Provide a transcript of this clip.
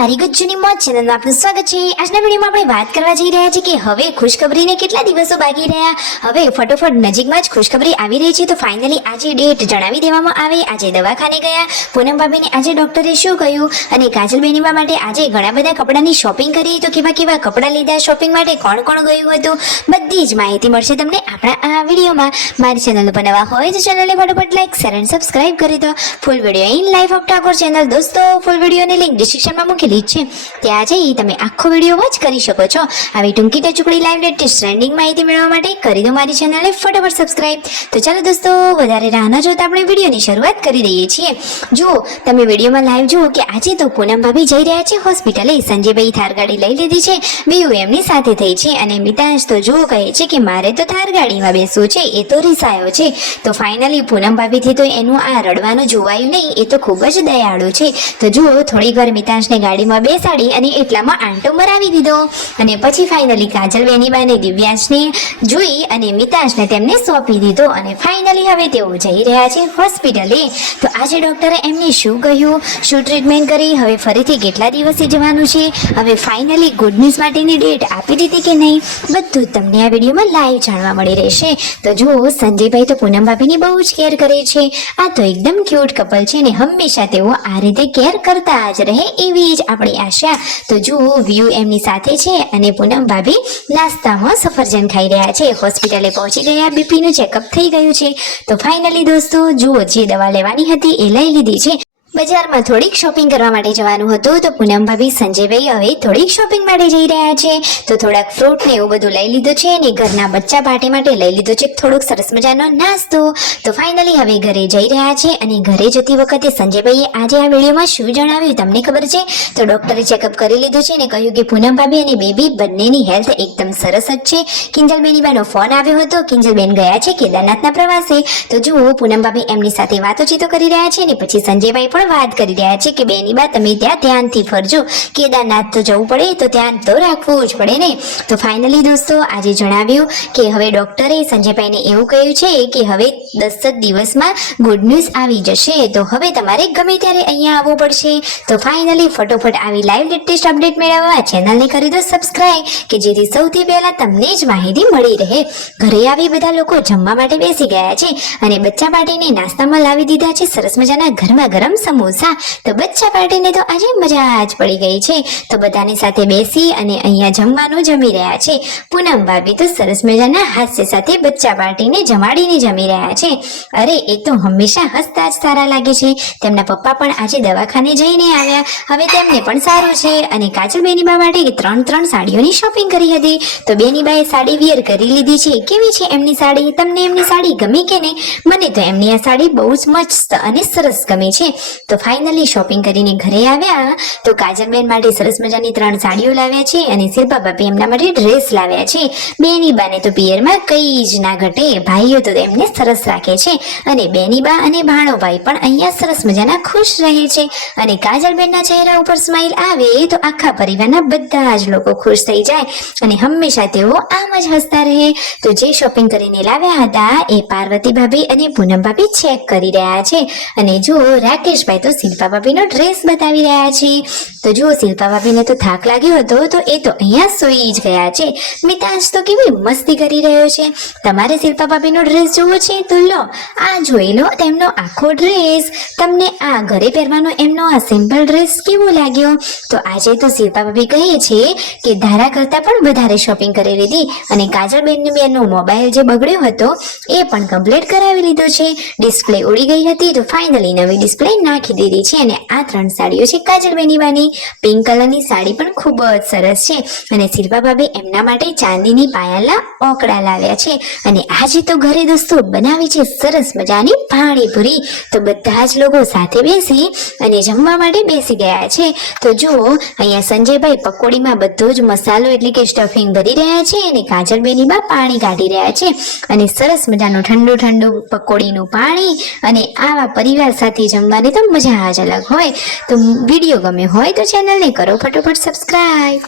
મારી ગજ્જુની મોજ ચેનલમાં આપનું સ્વાગત છે। આજના વિડીયોમાં આપણે વાત કરવા જઈ રહ્યા છીએ કે હવે ખુશખબરીને કેટલા દિવસો બાકી રહ્યા। હવે ફટોફટ નજીકમાં જ ખુશખબરી આવી રહી છે। તો ફાઇનલી આજે ડેટ જણાવી દેવામાં આવે। આજે દવાખાને ગયા, પૂનમ ભાભીને આજે ડોક્ટરે શું કહ્યું અને કાજલ બેનીબા માટે આજે ઘણા બધા કપડાની શોપિંગ કરી। તો કેવા કેવા કપડાં લીધા, શોપિંગ માટે કોણ કોણ ગયું હતું, બધી જ માહિતી મળશે તમને આપણા આ વિડીયોમાં। મારી ચેનલ પર નવા હોય તો ચેનલને ફટોફટ લાઈક, શેર અને સબસ્ક્રાઇબ કરી દો। Full video in life of Thakor channel દોસ્તો, ફૂલ વિડીયોની લિંક ડિસ્ક્રિપ્શનમાં મૂકેલી છે, ત્યાં જઈ તમે આખો વિડીયો વોચ કરી શકો છો। આવી ટૂંકી ટચુકડી લાઈવ લેટેસ્ટ ટ્રેન્ડિંગ માહિતી મેળવવા માટે કરી દો મારી ચેનલને ફટાફટ સબસ્ક્રાઇબ। તો ચાલો દોસ્તો, વધારે રાહ ન જોતા આપણે વિડીયોની શરૂઆત કરી દઈએ છીએ। જુઓ, તમે વિડીયોમાં લાઈવ જુઓ કે આજે તો પૂનમ ભાભી જઈ રહ્યા છે હોસ્પિટલે। સંજયભાઈ થાર ગાડી લઈ લીધી છે, બેઉ એમની સાથે થઈ છે અને મિતાંશ તો જુઓ કહે છે કે મારે તો થાર ગાડીમાં બેસવું છે, એ તો રિસાયો છે। તો ફાઇનલી પૂનમ ભાભીથી તો એનું આ રડવાનું જોવાયું નહીં, એ તો ખૂબ જ દયાળુ છે। તો જુઓ, થોડીક વાર મિતાંશને ગાડીમાં બેસાડી અને એટલામાં આંટો મરાવી દીધો અને પછી ફાઇનલી કાજલ બેનીબાને દિવ્યાંશને જોઈ અને મિતાંશને તેમને સોંપી દીધો અને ફાઇનલી હવે તેઓ જઈ રહ્યા છે હોસ્પિટલે। તો આજે ડોક્ટરે એમને શું કહ્યું, શું ટ્રીટમેન્ટ કરી, હવે ફરીથી કેટલા દિવસે જવાનું છે, હવે ફાઇનલી ગુડ ન્યૂઝ માટેની ડેટ આપી દીધી કે નહીં, બધું તમને આ વિડીયોમાં લાઈવ જાણવા મળી રહેશે। તો જુઓ, સંજયભાઈ તો પૂનમ ભાભીની બહુ જ કેર કરે છે। આ તો એકદમ ક્યુટ કપલ છે ને હંમેશા તેઓ આ રીતે કેર કરતા જ રહે એવી જ આપણી આશા। તો જુઓ, વ્યૂ એમની સાથે છે અને પૂનમ ભાભી નાસ્તામાં સફરજન ખાઈ રહ્યા છે। હોસ્પિટલે પહોંચી ગયા, બીપીનું ચેકઅપ થઈ ગયું છે। તો ફાઇનલી દોસ્તો જુઓ, જે દવા લેવાની હતી એ લઈ લીધી છે। બજારમાં થોડીક શોપિંગ કરવા માટે જવાનું હતું, તો પૂનમ ભાભી સંજયભાઈ હવે થોડીક શોપિંગ માટે જઈ રહ્યા છે। તો થોડાક ફ્રૂટ ને એવું બધું લઈ લીધું છે અને ઘરના બચ્ચા પાર્ટી માટે લઈ લીધું છે થોડુંક સરસ મજાનો નાસ્તો। તો ફાઇનલી હવે ઘરે જઈ રહ્યા છે અને ઘરે જતી વખતે સંજયભાઈએ આજે આ વિડીયોમાં શું જણાવ્યું તમને ખબર છે? તો ડોક્ટરે ચેકઅપ કરી લીધું છે અને કહ્યું કે પૂનમ ભાભી અને બેબી બંનેની હેલ્થ એકદમ સરસ જ છે। કિંજલ બેનીબાનો ફોન આવ્યો હતો, કિંજલબેન ગયા છે કેદારનાથના પ્રવાસે। તો જુઓ, પૂનમ ભાભી એમની સાથે વાતોચીતો કરી રહ્યા છે અને પછી સંજયભાઈ પણ વાત કરી રહ્યા છે કે બેનીબા તમે ત્યાં ધ્યાનથી ફરજો, કેદારનાથ તો જવું પડે તો ધ્યાન તો રાખવું જ પડે ને। તો ફાઇનલી દોસ્તો આજે જણાવ્યું કે હવે ડોક્ટરે સંજયભાઈને એવું કહ્યું છે કે હવે 10 જ દિવસમાં ગુડ ન્યૂઝ આવી જશે, તો હવે તમારે ગમે ત્યારે અહીંયા આવવું પડશે। તો ફાઇનલી ફટોફટ આવી લાઈવ લેટેસ્ટ અપડેટ મેળવવા ચેનલને કરી દો સબસ્ક્રાઇબ કે જેથી સૌથી પહેલા તમને જ માહિતી મળી રહે। ઘરે આવી બધા લોકો જમવા માટે બેસી ગયા છે અને બચ્ચા પાર્ટીને નાસ્તામાં લાવી દીધા છે સરસ મજાના ગરમા ગરમ સમોસા। તો બચ્ચા પાર્ટીને તો આજે મજા જ પડી ગઈ છે। તો બધાની સાથે બેસી અને અહીંયા જમવાનું જમી રહ્યા છે। પૂનમ ભાભી તો સરસ મજાના હાસ્ય સાથે બચ્ચા પાર્ટીને જમાડીને જમી રહ્યા છે। અરે એ તો હંમેશા હસતા જ સારા લાગે છે। તેમના પપ્પા પણ આજે દવાખાને જઈને આવ્યા, હવે તેમને પણ સારું છે અને કાજલ બેનીબા માટે 3 સાડીઓની શોપિંગ કરી હતી। તો બેનીબાએ સાડી વિયર કરી લીધી છે। કેવી છે એમની સાડી? તમને એમની સાડી ગમી કે નહીં? મને તો એમની આ સાડી બહુ જ મસ્ત અને સરસ ગમી છે। તો ફાઇનલી શોપિંગ કરીને ઘરે આવ્યા તો કાજલબેન માટે સરસ મજાની 3 સાડીઓ લાવ્યા છે અને શિલ્પા ભાભી એમના માટે ડ્રેસ લાવ્યા છે। બેનીબાને તો પિયરમાં કઈ જ ના ઘટે, ભાઈઓ તો એમને સરસ રાખે છે અને બેનીબા અને ભાણોભાઈ પણ અહીંયા સરસ મજાના ખુશ રહે છે અને કાજલબેનના ચહેરા ઉપર સ્માઈલ આવે તો આખા પરિવારના બધા જ લોકો ખુશ થઈ જાય અને હંમેશા તેઓ આમ જ હસતા રહે। તો જે શોપિંગ કરીને લાવ્યા હતા એ પાર્વતી ભાભી અને પૂનમ ભાભી ચેક કરી રહ્યા છે અને જો રાકેશભાઈ તો શિલ્પા ભાભીનો ડ્રેસ બતાવી રહ્યા છે। તો જુઓ, શિલ્પા ભાભીને તો થાક લાગ્યો હતો તો એ તો અહીંયા સૂઈ જ ગયા છે। મિતાંશ તો કેવી મસ્તી કરી રહ્યો છે। તમારે શિલ્પા ભાભીનો ડ્રેસ જોવો છે તો લો, આ જોઈ લો તેમનો આખો ડ્રેસ। તમને આ ઘરે પહેરવાનો એમનો આ સિમ્પલ ડ્રેસ કેવો લાગ્યો? તો આજે તો શિલ્પા ભાભી કહે છે કે ધારા કરતાં પણ વધારે શોપિંગ કરી લીધી અને કાજલ બેનનો મોબાઈલ જે બગડ્યો હતો એ પણ કમ્પ્લીટ કરાવી લીધો છે। ડિસ્પ્લે ઉડી ગઈ હતી તો ફાઇનલી નવી ડિસ્પ્લે નાખી દીધી છે અને આ 3 સાડીઓ છે કાજલ બેનીબાની। પિંક કલરની સાડી પણ ખૂબ જ સરસ છે અને શિલ્પા ભાભી એમના માટે ચાંદીની પાયલના ઓકડા લાવ્યા છે અને આજે તો ઘરે દોસ્તો બનાવી છે સરસ મજાની પાણીપુરી। તો બધા જ લોકો સાથે બેસી અને જમવા માટે બેસી ગયા છે। તો જુઓ, અહીંયા સંજયભાઈ પકોડીમાં બધો જ મસાલો એટલે કે સ્ટફિંગ ભરી રહ્યા છે અને કાજલ બેનીબા પાણી કાઢી રહ્યા છે અને સરસ મજાનું ઠંડુ ઠંડુ પકોડીનું પાણી અને આવા પરિવાર સાથે જમવાની તો મજા જ અલગ હોય। તો વિડીયો ગમે હોય તો ચેનલને કરો ફટોફટ સબસ્ક્રાઇબ।